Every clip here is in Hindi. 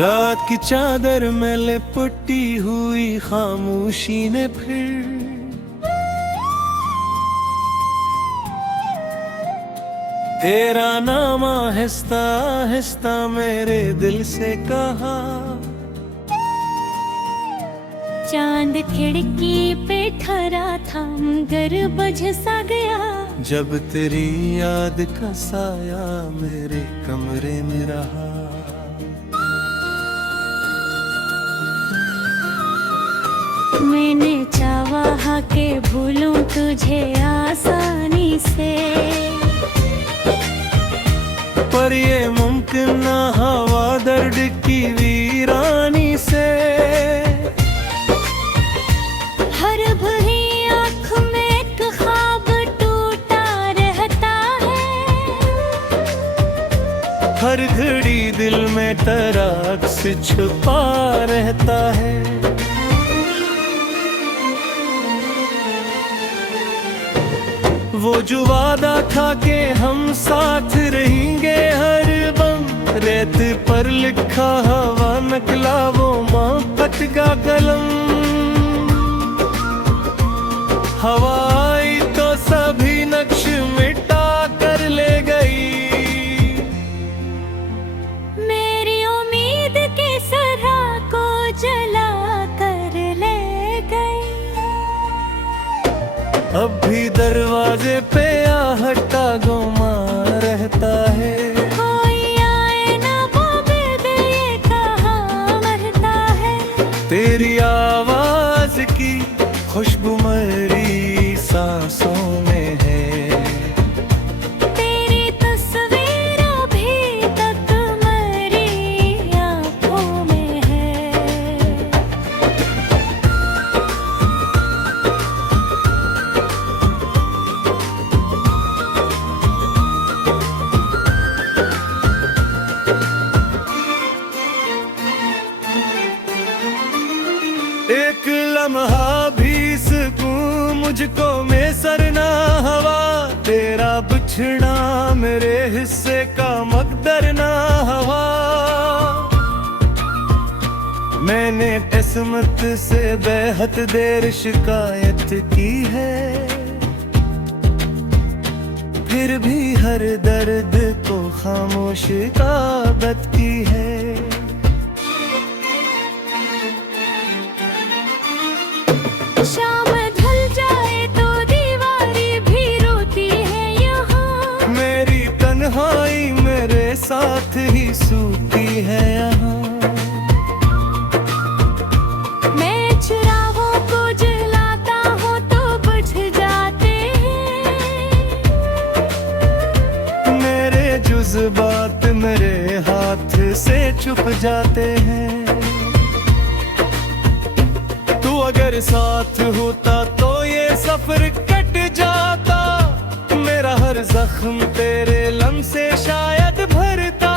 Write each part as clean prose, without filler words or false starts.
रात की चादर में लिपटी हुई खामोशी ने फिर तेरा नाम आहिस्ता आहिस्ता मेरे दिल से कहा। चांद खिड़की पे ठहरा था मगर बुझ सा गया, जब तेरी याद का साया मेरे कमरे में रहा। मैंने चाहा के भूलूं तुझे आसानी से, पर ये मुमकिन ना हवा दर्द की वीरानी से। हर भरी आँख में एक ख्वाब टूटा रहता है, हर घड़ी दिल में तराक्स छुपा रहता है। वो जो वादा था कि हम साथ रहेंगे हर बम, रेत पर लिखा हवा नकला वो मोहब्बत का कलम। हवा आई तो सभी नक्श मिटा कर ले गई, मेरी उम्मीद के सरा को जला कर ले गई। अब भी दरवाजे पे आहटा गुमा रहता है, कोई आए ना वो बेद ये कहाँ मरता है। तेरी आवाज की खुशबू मेरी सांसों में है, तेरी तस्वीर अभी तक मेरी आँखों में है। एक लम्हा भी सुकून मुझको मैसर ना हवा, तेरा बिछड़ा मेरे हिस्से का मकदर ना हवा। मैंने किस्मत से बेहद देर शिकायत की है, फिर भी हर दर्द को खामोश ताबत की है। शाम ढल जाए तो दीवारी भी रोती है यहाँ, मेरी तन्हाई मेरे साथ ही सूती है यहाँ। मैं चिरागों को जलाता हूँ तो बुझ जाते हैं, मेरे जुज़्बात मेरे हाथ से छुप जाते हैं। तू अगर साथ होता तो ये सफर कट जाता, मेरा हर जख्म तेरे लम से शायद भरता।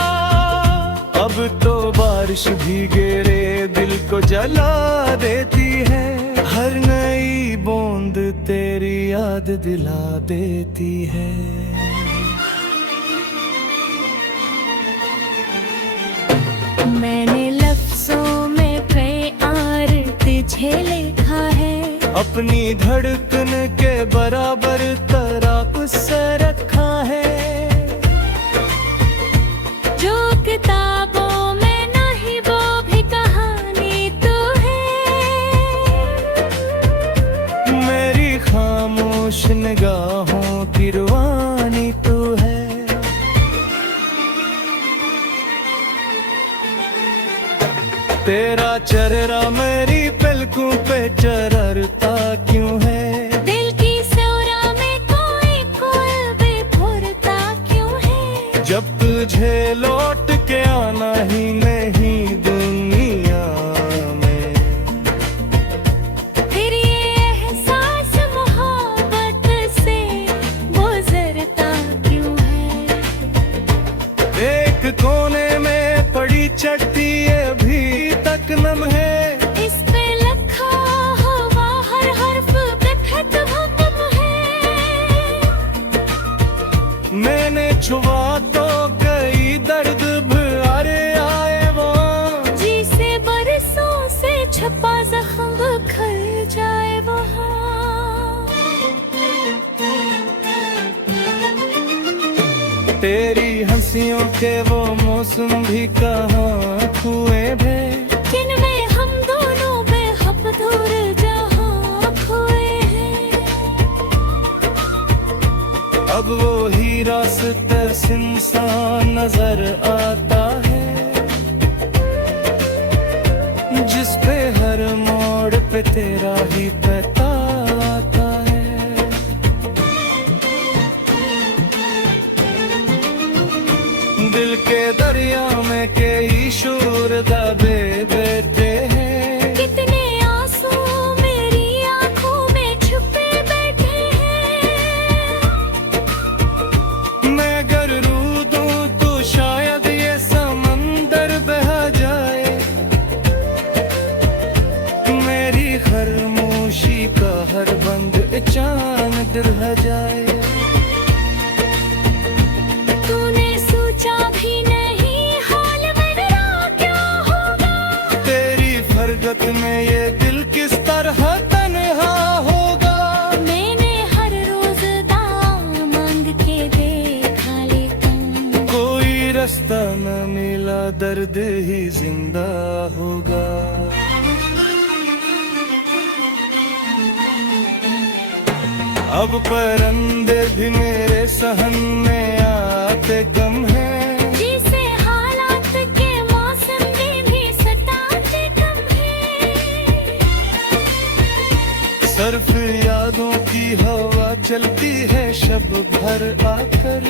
अब तो बारिश भी गेरे दिल को जला देती है, हर नई बूंद तेरी याद दिला देती है। मैंने लफ्जों में प्यार तुझे लिखा है, अपनी धड़कन के बराबर तरह उससे रखा है। जो किताबों में नहीं वो भी कहानी तो है, मेरी खामोश निगाहों की रुआनी तू है। तेरा चेहरा मेरी पलकों पे चररता क्यों है, दिल की सौरा में कोई कोई भी फुरता क्यों है। जब तुझे लौट के आना ही नहीं दुनिया में, फिर ये एहसास मोहब्बत से गुजरता क्यों है। एक कोने में पड़ी चट्टी अभी तक नम है, इस पे लिखा हुआ हर तेरी हंसियों के वो मौसम भी कहाँ हुए भे, जिनमें हम दोनों बेहद दूर जहाँ खोए हैं। अब वो ही रास्ता इंसान नजर आता है, जिस पे हर मोड़ पे तेरा ही पता आता है। दिल के दरिया में कई शोर दबे बैठे हैं, कितने आंसू मेरी आंखों में छुपे बैठे हैं। मैं अगर रू दूं तो शायद ये समंदर बह जाए, मेरी खामोशी का हर बंद अचानक रह जाए। तूने सोचा भी नहीं हाल मेरा क्या होगा, तेरी फरगत में ये दिल किस तरह तन्हा होगा। मैंने हर रोज दाम मांग के देखा लेकिन कोई रास्ता न मिला, दर्द ही जिंदा होगा। अब परंदे भी मेरे सहन में आते कम हैं, जिसे हालात के मौसम में भी सताते कम है। सर्फ यादों की हवा चलती है शब भर आकर,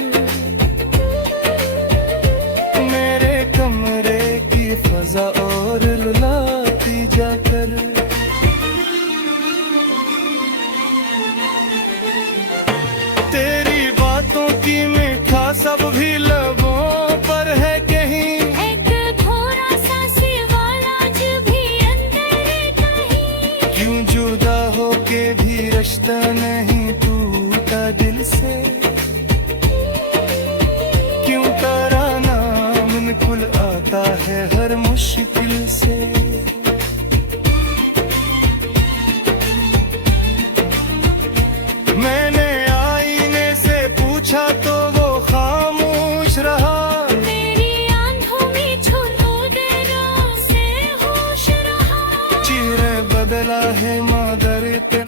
मेरे कमरे की फजा और रुलाती जाकर। तेरी बातों की मीठा सब भी लबों पर है कहीं, एक थोड़ा सा सिवाला जो भी अंदर है कहीं। क्यों जुदा हो के भी रिश्ता नहीं टूटा दिल से, क्यों तेरा नाम निकल आता है हर मुश्किल से। मैंने आईने से पूछा तो वो खामोश रहा, मेरी आंखों में छुरो देरों से होश रहा। चेहरे बदला है मगर इतना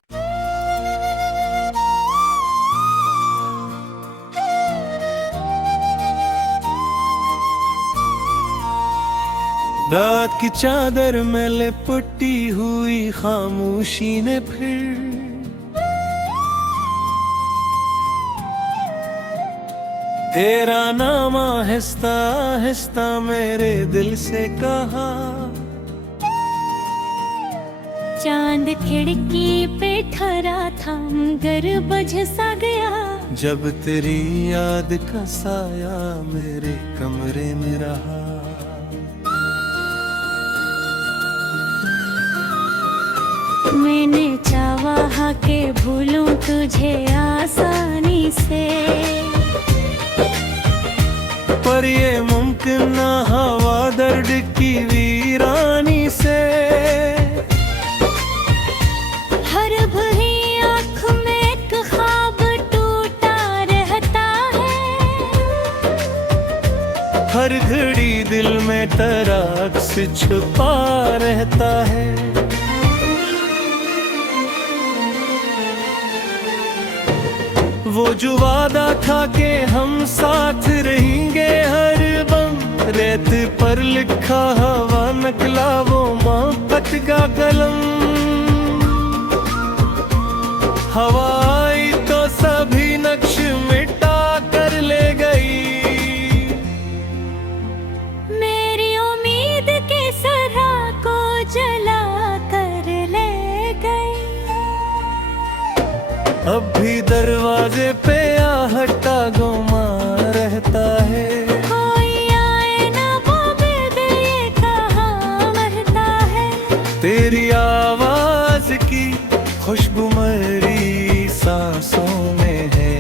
रात की चादर में लिपटी हुई खामोशी ने फिर तेरा नाम आहिस्ता आहिस्ता मेरे दिल से कहा। चांद खिड़की पे ठहरा था मगर बुझ सा गया, जब तेरी याद का साया मेरे कमरे में रहा। मैंने चाहा के भूलूं तुझे आसानी से, पर ये मुमकिन ना हवा दर्द की वीरानी से। हर भरी आँख में एक ख्वाब टूटा रहता है, हर घड़ी दिल में तेरा अक्स छुपा रहता है। वो जो वादा था कि हम साथ रहेंगे हर बम, रेत पर लिखा हवा नकला वो मोहब्बत का कलम। हवा आई तो सभी नक्श मिटा कर ले गई, मेरी उम्मीद के सरा को जला कर ले गई। अब भी दरवाजे पे आहटा गुमा रहता है, कोई आए ना वो बेद ये कहाँ मरता है। तेरी आवाज की खुशबू मेरी सांसों में है,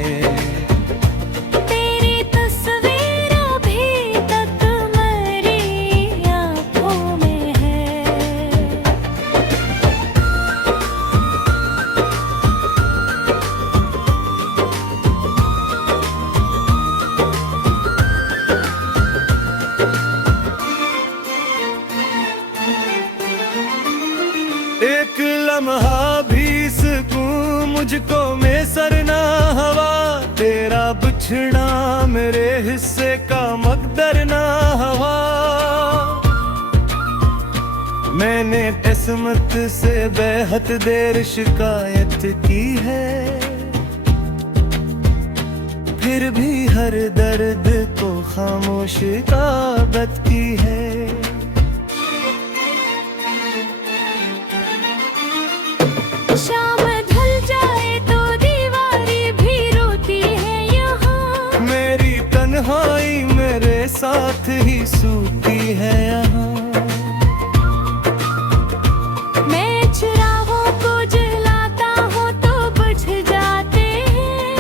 तेरी तस्वीर अभी तक मेरी आँखों में है। मुझको में सरना हवा, तेरा बिछड़ा मेरे हिस्से का मकदर ना हवा। मैंने किस्मत से बेहद देर शिकायत की है, फिर भी हर दर्द को खामोश ताबत की है। शाम ढल जाए तो दीवारें भी रोती है यहाँ, मेरी तन्हाई मेरे साथ ही सूती है यहाँ। मैं चिरागों को जलाता हूँ तो बुझ जाते हैं,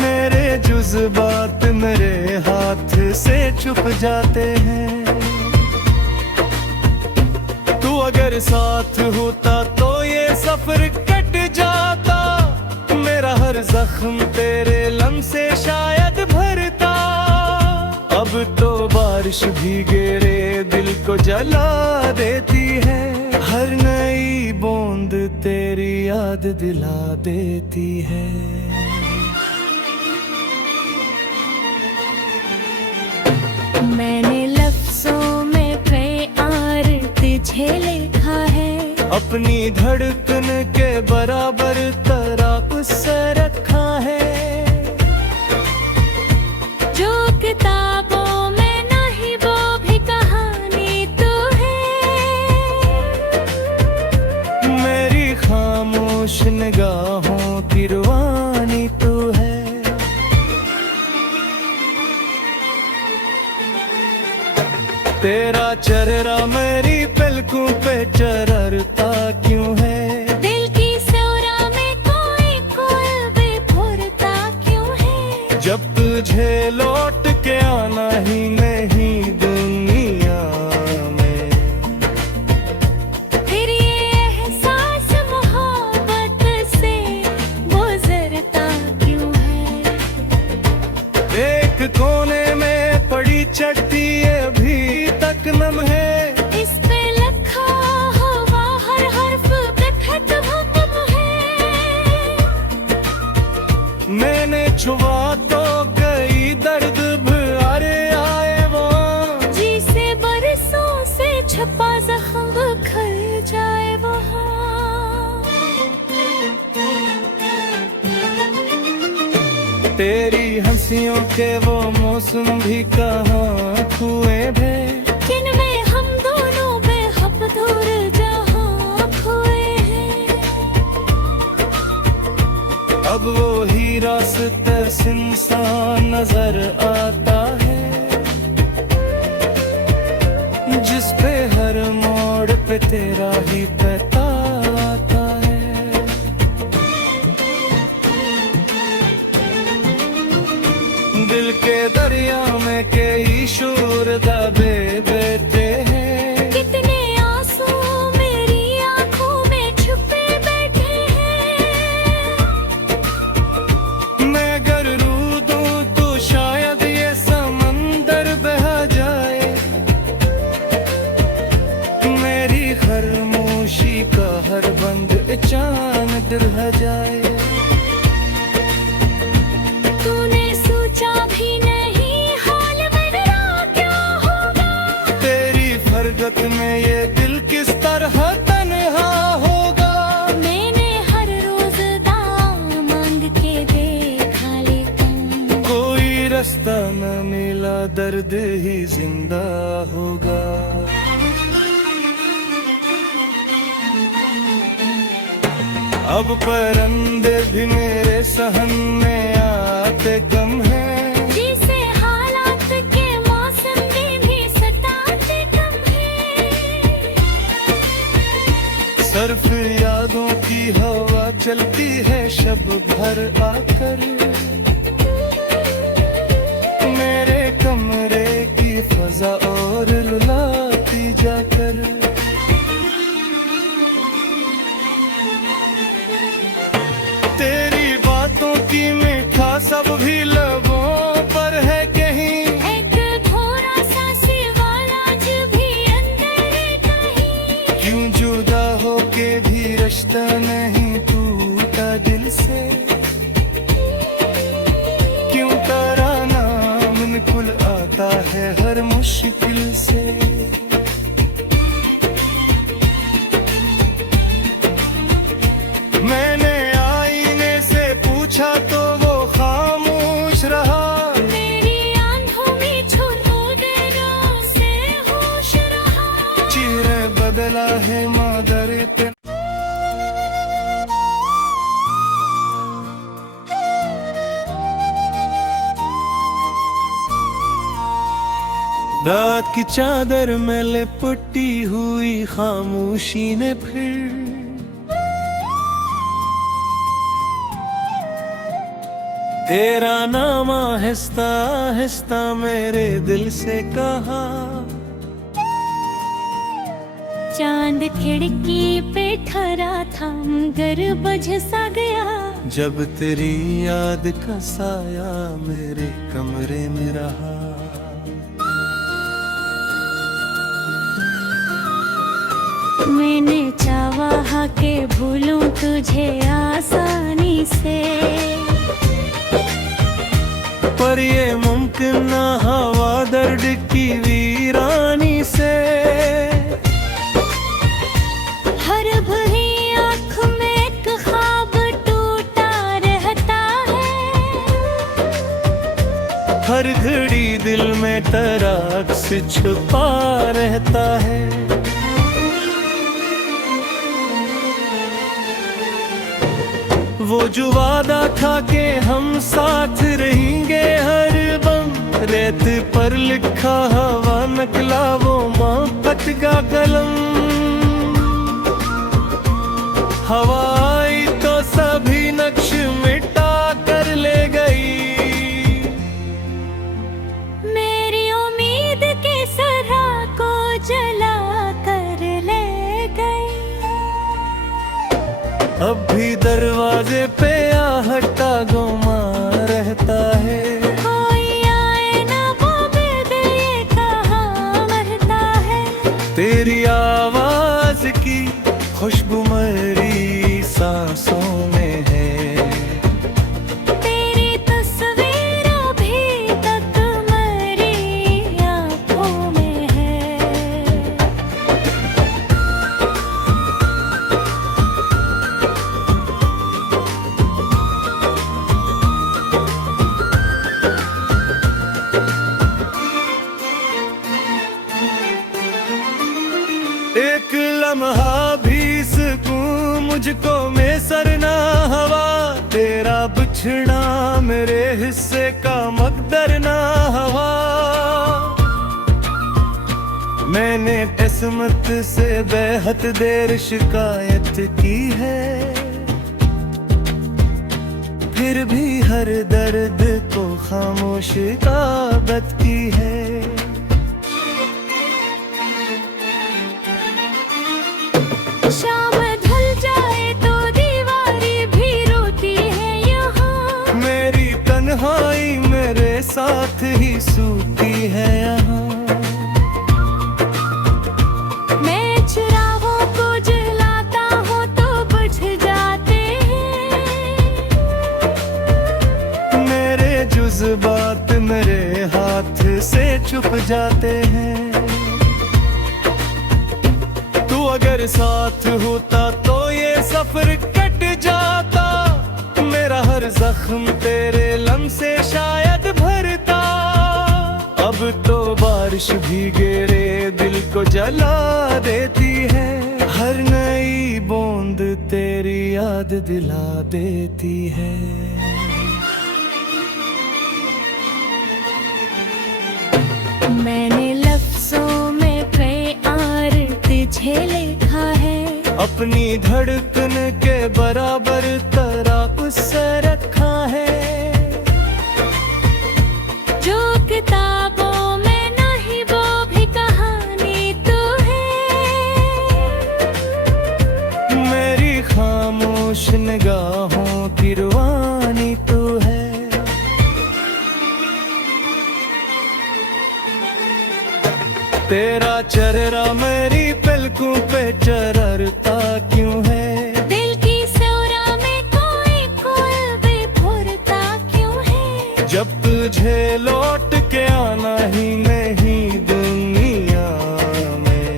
मेरे जुज़्बात मेरे हाथ से छुप जाते हैं। तू अगर साथ होता तो ये सफर कट जाता, मेरा हर जख्म तेरे लम से शायद भरता। अब तो बारिश भीगे रे दिल को जला देती है, हर नई बूंद तेरी याद दिला देती है। मैंने लफ्जों में प्यार तुझे लिखा है, अपनी धड़कन के बराबर तरह उससे रखा है। जो किताबों में नहीं वो भी कहानी तो है, मेरी खामोश निगाहों की रवानी तू है। तेरा चेहरा मेरी पलकों पे चररता क्यों है, दिल की सौरा में कोई कोई फुरता क्यों है। जब तुझे लौट के आना ही नहीं दुनिया में, फिर ये एहसास मोहब्बत से गुजरता क्यों है। एक कोने में पड़ी चट्टी अभी तक नम है, इस पे लिखा हुआ हर हर्फ पे खत्म हुक्म है। मैंने छुआ तो कई दर्द भरे आए वो, जिसे बरसों से छपा जख्म बिखर जाए वहाँ। तेरी हंसियों के वो मौसम भी कहाँ हुए भे, जिनमें हम दोनों बेहद दूर जहाँ खोए हैं। अब वो ही रास्ता इंसान नजर आता है, जिस पे हर मोड़ पे तेरा ही पता आता है। दिल के दरिया में कई शोर दबे बैठे हैं, कितने आंसू मेरी आंखों में छुपे बैठे हैं। मैं अगर रो दूं तो शायद ये समंदर बह जाए, मेरी खामोशी का हर बंद अचानक रह जाए। तूने सोचा भी नहीं हाल मेरा क्या होगा, तेरी फरगत में ये दिल किस तरह तन्हा होगा। मैंने हर रोज दाम मांग के देखा लेकिन कोई रास्ता न मिला, दर्द ही जिंदा होगा। अब परिंदे भी मेरे सहन में आते कम हैं, जिसे हालात के मौसम में भी सताते कम है। सर्फ यादों की हवा चलती है शब भर आकर, मेरे कमरे की फजा और रुलाती जाकर। तेरी बातों की मिठास अब भी लबों पर है कहीं, एक थोड़ा सा सिवालाज भी अंदर कहीं। क्यों जुदा होके भी रिश्ता नहीं टूटा दिल से, क्यों तेरा नाम निकुल आता है हर मुश्किल से। मैंने आईने से पूछा तो वो खामोश रहा, मेरी आंखों में छोड़ों से होश रहा। चेहरा बदला है मादर पे। रात की चादर में लिपटी हुई खामोशी ने फिर तेरा नाम आहिस्ता आहिस्ता मेरे दिल से कहा। चांद खिड़की पे ठहरा था मगर बुझ सा गया, जब तेरी याद का साया मेरे कमरे में रहा। मैंने चाहा के भूलूं तुझे आसानी से, पर ये मुमकिन ना हवा दर्द की वीरानी से। हर भरी आँख में एक ख्वाब टूटा रहता है, हर घड़ी दिल में तेरा अक्स छुपा रहता है। वो जो वादा था कि हम साथ रहेंगे हर बम, रेत पर लिखा हवा नकला वो मोहब्बत का कलम। हवा आई तो सभी नक्श मिटा कर ले गई, मेरी उम्मीद के सरा को जला कर ले गई। अब भी दरवाजे पे आहटा गुमा रहता है, कोई आए ना वो बेबे ये कहाँ मरता है। तेरी आवाज की खुशबू मेरी सांसों में है, तेरी तस्वीर अभी तक मेरी आँखों में है। एक लम्हा भी सुकून मुझको मैसर ना हवा, तेरा बिछड़ा मेरे हिस्से का मकदर ना हवा। मैंने किस्मत से बेहद देर शिकायत की है, फिर भी हर दर्द को खामोश ताबत की है। शाम ढल जाए तो दीवारी भी रोती है यहाँ, मेरी तन्हाई मेरे साथ ही सूती है यहाँ। मैं चिरागों को जलाता हूँ तो बुझ जाते हैं, मेरे जुज़्बात मेरे हाथ से छुप जाते हैं। तू अगर साथ होता तो ये सफर कट जाता, मेरा हर जख्म तेरे लम से शायद भरता। अब तो बारिश भी गेरे दिल को जला देती है, हर नई बूंद तेरी याद दिला देती है। मैंने लफ्जों में प्यार तुझे लिखा है, अपनी धड़कन के बराबर तेरा उससे रखा है। जो किताबों में नहीं वो भी कहानी तू है, मेरी खामोश निगाहों की रुवानी तू है। तेरा चेहरा मेरी पलकों पे चररता क्यों है, तुझे लौट के आना ही नहीं दुनिया में।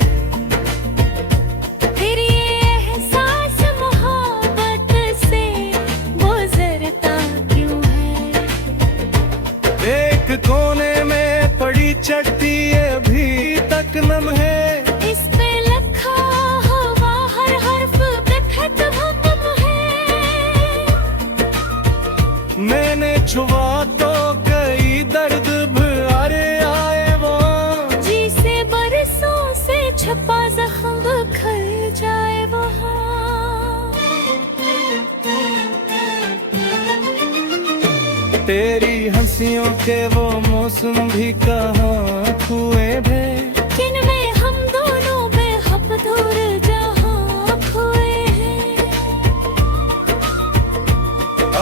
फिर ये एहसास मोहब्बत से गुजरता क्यों है? एक कोने में पड़ी चट्टी अभी तक नम है। इस पे लिखा हुआ हर हर्फ पे खत्म है। मैंने छुआ तो कई दर्द भरे आए वो, जिसे बरसों से छुपा जख्म बिखर जाए वहाँ। तेरी हंसियों के वो मौसम भी कहाँ हुए भे, जिनमें हम दोनों बेहद दूर जहाँ खोए हैं।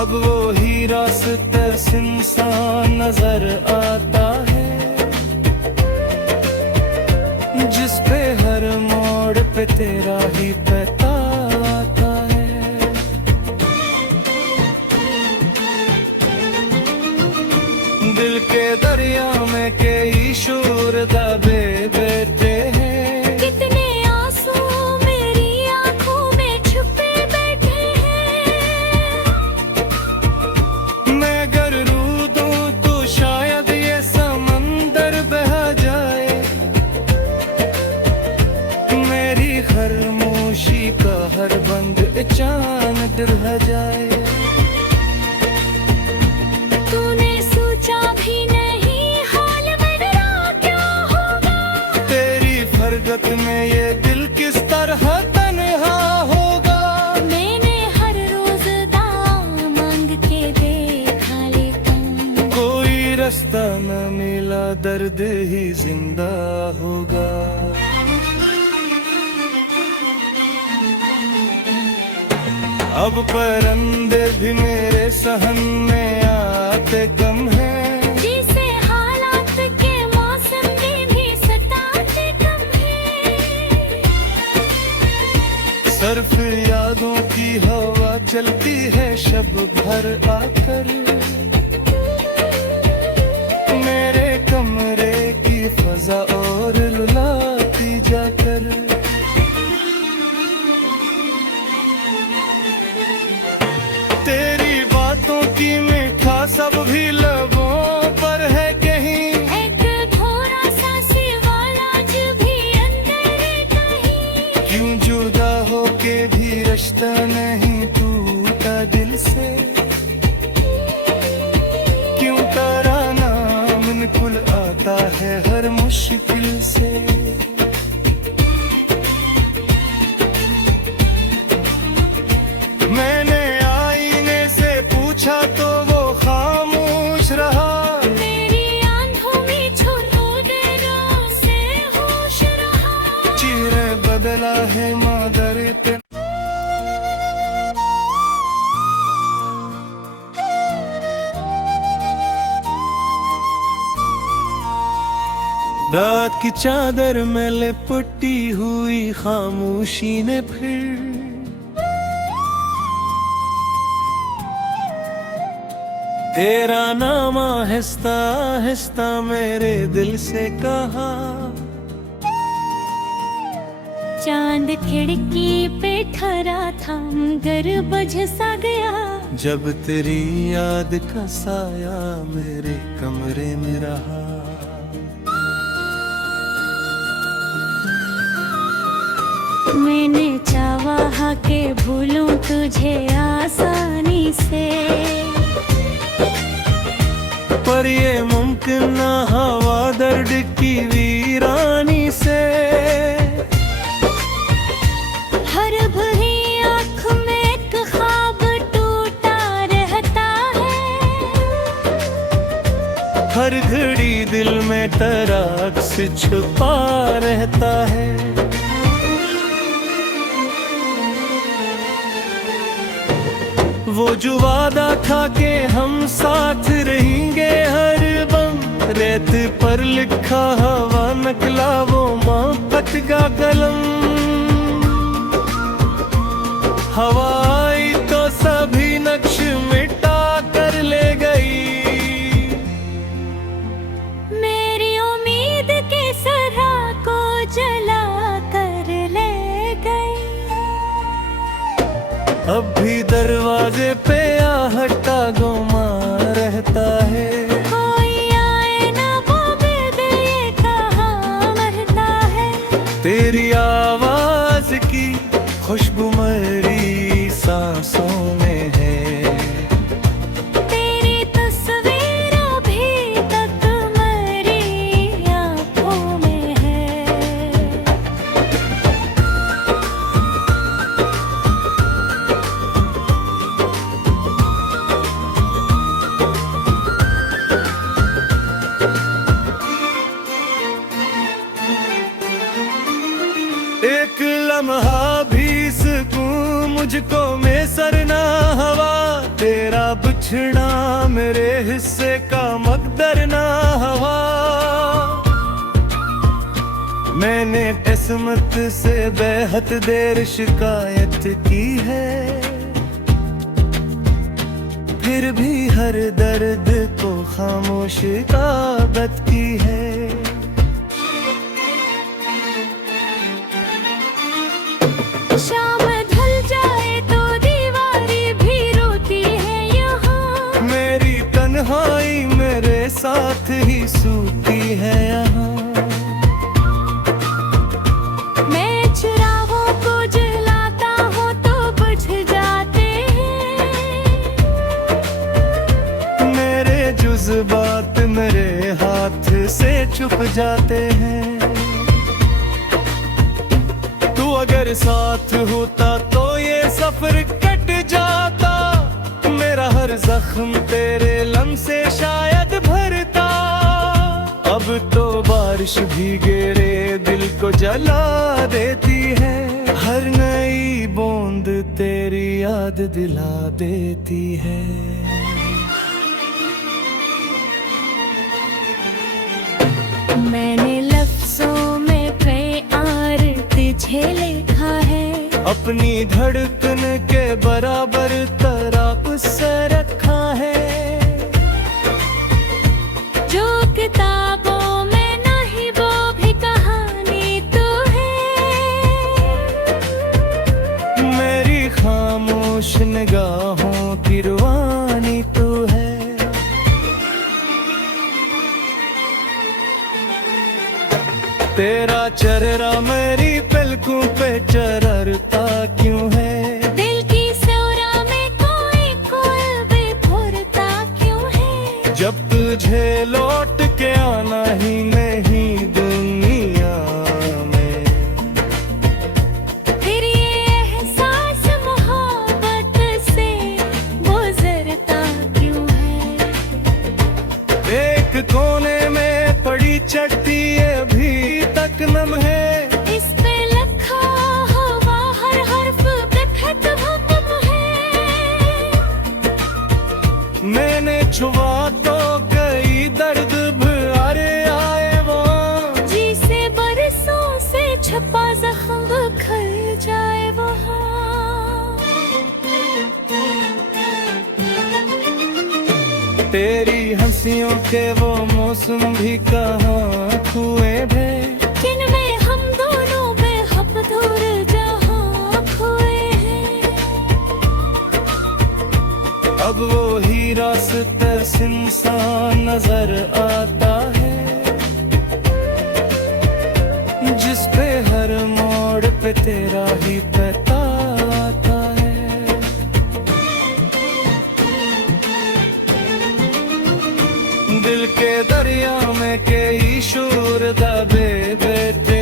अब वो ही रास्ता इंसान नजर आता है, जिस पे हर मोड़ पे तेरा ही पता आता है। दिल के दरिया में कई शूर दबे बैठे हैं। कितने आंसू मेरी आंखों में छुपे बैठे हैं। मैं अगर रू दूं तो शायद ये समंदर बह जाए, मेरी खामोशी का हर बंद चांद रह जाए। तूने सोचा भी नहीं हाल मेरा क्या होगा। तेरी फरगत में ये दिल किस तरह तन्हा होगा। मैंने हर रोज दाम मांग के देखा लेकिन कोई रास्ता न मिला, दर्द ही जिंदा होगा। अब परंदे भी मेरे सहन में आते कम हैं, जिसे हालात के मौसम में भी सताते कम है। सर्फ यादों की हवा चलती है शब भर आकर, मेरे कमरे की फजा और रुलाती जाकर। तेरी बातों की मिठास अब भी लबों पर है कहीं, एक थोड़ा सा सिवाला जो भी अंदर कहीं। क्यों जुदा होके भी रिश्ता नहीं टूटा दिल से, क्यों तेरा नाम निकुल आता है हर मुश्किल से। मैंने आईने से पूछा तो वो खामोश रहा, मेरी आंखों में छोड़ो देरों से होश रहा। चेहरे बदला है मादर पे। रात की चादर में लिपटी हुई खामोशी ने फिर तेरा नाम आहिस्ता आहिस्ता मेरे दिल से कहा। चांद खिड़की पे ठहरा था मगर बुझ सा गया। जब तेरी याद का साया मेरे कमरे में रहा। मैंने चाहा के भूलूं तुझे आसानी से, पर ये मुमकिन न हवा दर्द की वीरानी से। हर भरी आँख में एक ख्वाब टूटा रहता है। हर घड़ी दिल में तराक से छुपा रहता है। वो जो वादा था कि हम साथ रहेंगे हर बम, रेत पर लिखा हवा नकला वो मोहब्बत का कलम। हवा आई तो सभी नक्श मिटा कर ले गई, अब भी दरवाजे पे आहटा गुमा रहता है। कोई आए ना वो बिद ये कहाँ मरता है। तेरी आवाज की खुशबू मेरी सांसों में है। तेरी तस्वीर अभी तक मेरी आँखों में है। एक लम्हा भी सुकून मुझको मैसर ना हवा। तेरा बिछड़ा मेरे हिस्से का मकदर ना हवा। मैंने किस्मत से बेहद देर शिकायत की है, फिर भी हर दर्द को खामोश ताबत की है। शाम ढल जाए तो दीवारी भी रोती है यहाँ। मेरी तन्हाई मेरे साथ ही सूती है यहाँ। मैं चिरागों को जलाता हूँ तो बुझ जाते हैं। मेरे जुज़्बात मेरे हाथ से छुप जाते हैं। तू अगर साथ होता तो ये सफर कट जाता। मेरा हर जख्म तेरे लम से शायद भरता। अब तो बारिश भी गेरे दिल को जला देती है। हर नई बूंद तेरी याद दिला देती है। मैंने लफ्जों में प्यार तुझे लिखा है। अपनी धड़कन के बराबर तरफ से रखा है। जो किताबों में नहीं वो भी कहानी तो है। मेरी खामोश निगाहों की रवानी तो है। तेरा चेहरा मेरी पलकों पे चररता क्यों है। दिल की सौरा में कोई कोई भी फुरता क्यों है। जब तुझे लौट के आना ही नहीं दुनिया में, फिर ये एहसास मोहब्बत से गुजरता क्यों है। एक कोने में पड़ी चट्टी अभी तक नम है। इस पे लिखा हुआ हर हर्फ पे हुक्म है। मैंने छुआ तो कई दर्द भरे आए वो। जी से बरसों से छपा जख्म खल जाए वहाँ। तेरी हंसियों के वो मौसम भी कहाँ हुए भे। जिनमें हम दोनों बेहद दूर जहाँ खोए हैं। अब वो ही रास्ता इंसान नजर आता है, जिस पे हर मोड़ पे तेरा ही पता आता है। दिल के दरिया में कई शोर दबे बैठे